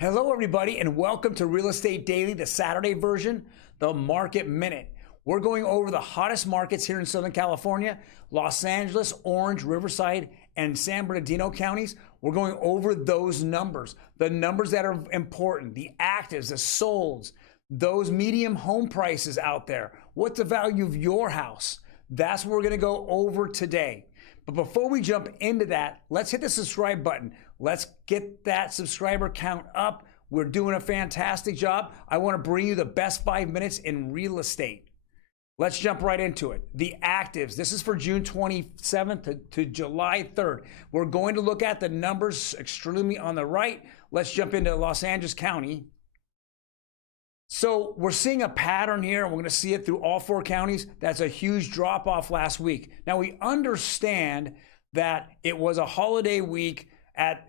Hello, everybody, and welcome to Real Estate Daily, the Saturday version, the Market Minute. We're going over the hottest markets here in Southern California, Los Angeles, Orange, Riverside, and San Bernardino counties. We're going over those numbers, the numbers that are important, the actives, the solds, those medium home prices out there. What's the value of your house? That's what we're going to go over today. But before we jump into that, let's hit the subscribe button. Let's get that subscriber count up. We're doing a fantastic job. I want to bring you the best 5 minutes in real estate. Let's jump right into it. The actives. This is for June 27th to July 3rd. We're going to look at the numbers extremely on the right. Let's jump into Los Angeles County. So we're seeing a pattern here, and we're going to see it through all four counties. That's a huge drop off last week. Now we understand that it was a holiday week.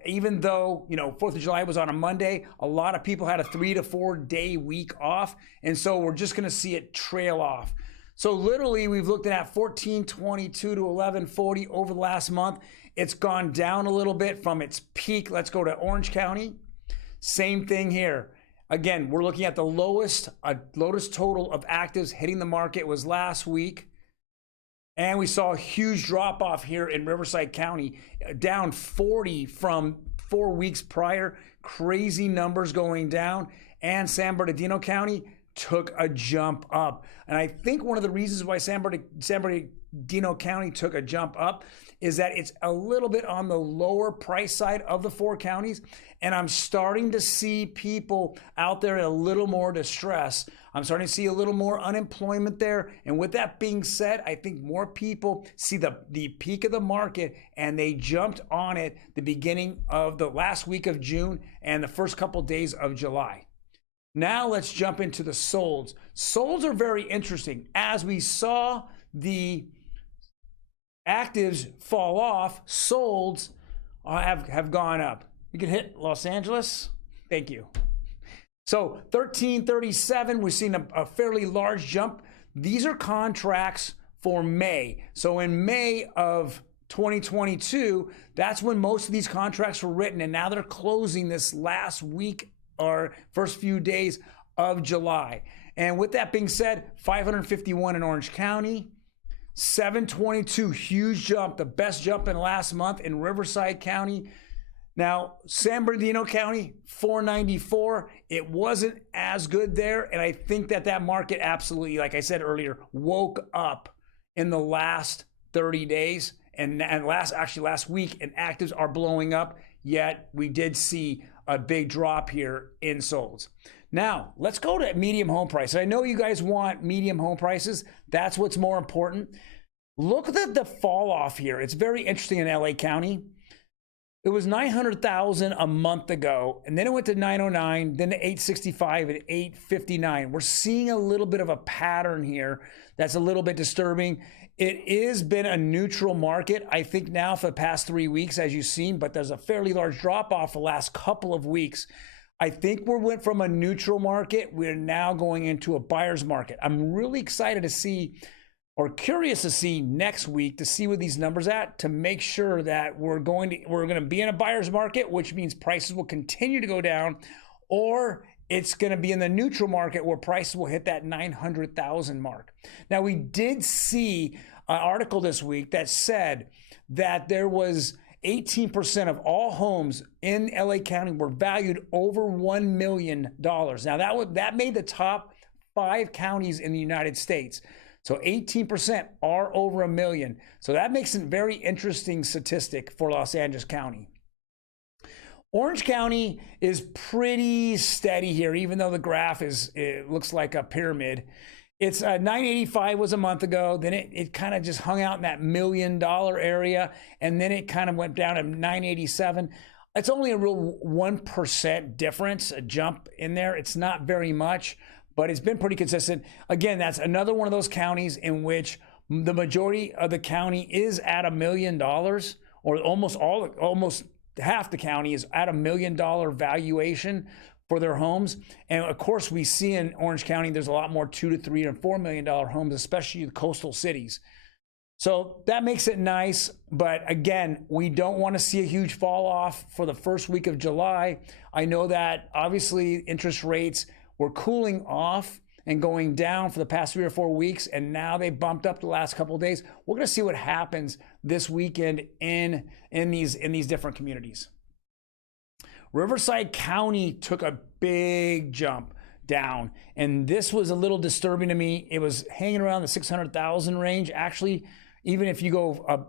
Even though 4th of July was on a Monday, a lot of people had a 3 to 4 day week off, and so we're just going to see it trail off. So literally, we've looked at 1422 to 1140 over the last month. It's gone down a little bit from its peak. Let's go to Orange County. Same thing here. Again, we're looking at the lowest total of actives hitting the market was last week. And we saw a huge drop off here in Riverside County, down 40 from 4 weeks prior. Crazy numbers going down. And San Bernardino County took a jump up. And I think one of the reasons why San Bernardino County took a jump up is that it's a little bit on the lower price side of the four counties. And I'm starting to see people out there in a little more distress. I'm starting to see a little more unemployment there. And with that being said, I think more people see the peak of the market and they jumped on it the beginning of the last week of June and the first couple days of July. Now let's jump into the solds. Solds are very interesting. As we saw the actives fall off, solds have gone up. You can hit Los Angeles. Thank you. So 1337, we've seen a fairly large jump. These are contracts for May. So in May of 2022, that's when most of these contracts were written, and now they're closing this last week or first few days of July. And with that being said, 551 in Orange County, 722, huge jump, the best jump in last month in Riverside County. Now, San Bernardino County, 494. It wasn't as good there, and I think that market absolutely, like I said earlier, woke up in the last 30 days and last week, and actives are blowing up, yet we did see a big drop here in solds. Now, let's go to medium home price. I know you guys want medium home prices. That's what's more important. Look at the fall off here. It's very interesting in LA County. It was 900,000 a month ago, and then it went to 909, then to 865 and 859. We're seeing a little bit of a pattern here that's a little bit disturbing. It has been a neutral market, I think, now for the past 3 weeks, as you've seen, but there's a fairly large drop off the last couple of weeks. I think we went from a neutral market. We're now going into a buyer's market. I'm really excited to see, or curious to see next week, to see what these numbers at, to make sure that we're going to be in a buyer's market, which means prices will continue to go down, or it's going to be in the neutral market where prices will hit that 900,000 mark. Now, we did see an article this week that said that there was 18% of all homes in LA County were valued over $1 million. Now, that made the top 5 counties in the United States. So 18% are over $1 million. So that makes a very interesting statistic for Los Angeles County. Orange County is pretty steady here, even though the graph it looks like a pyramid. It's 985 was a month ago. Then it kind of just hung out in that $1 million area, and then it kind of went down to 987. It's only a real 1% difference, a jump in there. It's not very much, but it's been pretty consistent. Again, that's another one of those counties in which the majority of the county is at $1 million, or almost half the county is at $1 million valuation for their homes. And of course, we see in Orange County, there's a lot more $2 to $3 and $4 million homes, especially the coastal cities. So that makes it nice, but again, we don't want to see a huge fall off for the first week of July. I know that obviously interest rates were cooling off and going down for the past 3 or 4 weeks, and now they bumped up the last couple of days. We're going to see what happens this weekend in these different communities. Riverside County took a big jump down, and this was a little disturbing to me. It was hanging around the 600,000 range. Actually, even if you go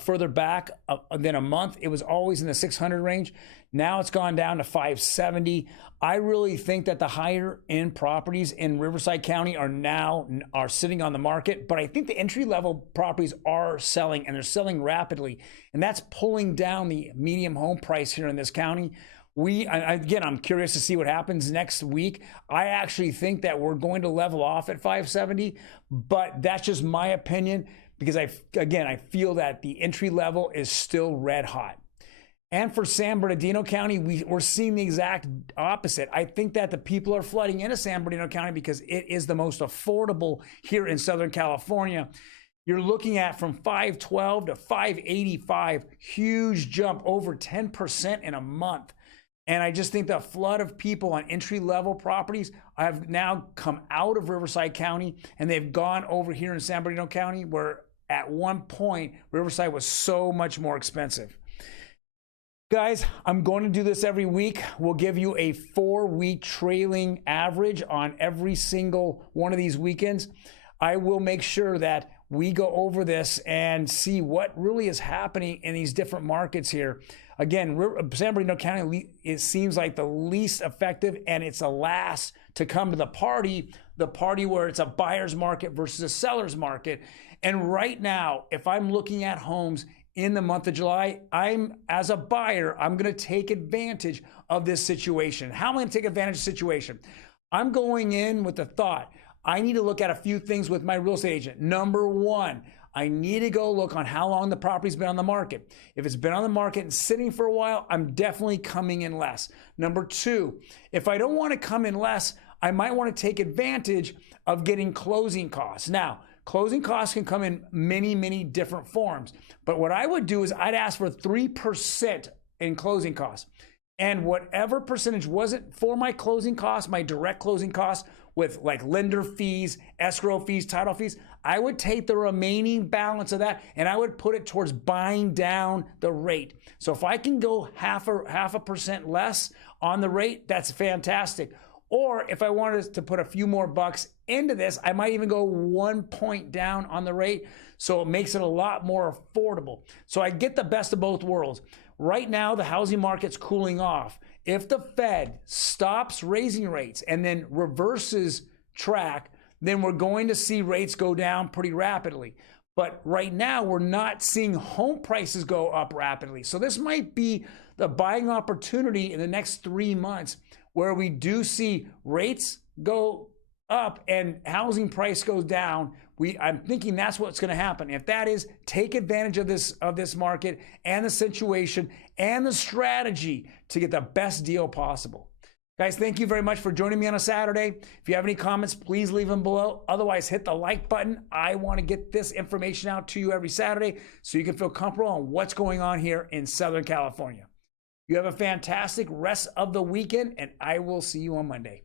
further back than a month, it was always in the 600 range. Now it's gone down to 570. I really think that the higher end properties in Riverside County are sitting on the market, but I think the entry level properties are selling, and they're selling rapidly, and that's pulling down the median home price here in this county. Again, I'm curious to see what happens next week. I actually think that we're going to level off at 570, but that's just my opinion, because I feel that the entry level is still red hot. And for San Bernardino County, we're seeing the exact opposite. I think that the people are flooding into San Bernardino County because it is the most affordable here in Southern California. You're looking at from 512 to 585, huge jump, over 10% in a month. And I just think the flood of people on entry-level properties have now come out of Riverside County, and they've gone over here in San Bernardino County, where at one point Riverside was so much more expensive. Guys, I'm going to do this every week. We'll give you a 4-week trailing average on every single one of these weekends. I will make sure that we go over this and see what really is happening in these different markets here. Again, San Bernardino County, it seems like the least effective, and it's the last to come to the party where it's a buyer's market versus a seller's market. And right now, if I'm looking at homes in the month of July, as a buyer, I'm going to take advantage of this situation. How am I going to take advantage of the situation? I'm going in with the thought, I need to look at a few things with my real estate agent. Number one, I need to go look on how long the property's been on the market. If it's been on the market and sitting for a while, I'm definitely coming in less. Number two, if I don't want to come in less, I might want to take advantage of getting closing costs. Now, closing costs can come in many, many different forms. But what I would do is I'd ask for 3% in closing costs. And whatever percentage wasn't for my closing costs, my direct closing costs with like lender fees, escrow fees, title fees, I would take the remaining balance of that and I would put it towards buying down the rate. So if I can go half a percent less on the rate, that's fantastic. Or if I wanted to put a few more bucks into this, I might even go 1 point down on the rate, so it makes it a lot more affordable. So I get the best of both worlds. Right now, the housing market's cooling off. If the Fed stops raising rates and then reverses track, then we're going to see rates go down pretty rapidly. But right now, we're not seeing home prices go up rapidly. So this might be the buying opportunity in the next 3 months where we do see rates go up and housing price goes down. I'm thinking that's what's going to happen. If that is, take advantage of this market and the situation and the strategy to get the best deal possible. Guys, thank you very much for joining me on a Saturday. If you have any comments, please leave them below. Otherwise, hit the like button. I want to get this information out to you every Saturday so you can feel comfortable on what's going on here in Southern California. You have a fantastic rest of the weekend, and I will see you on Monday.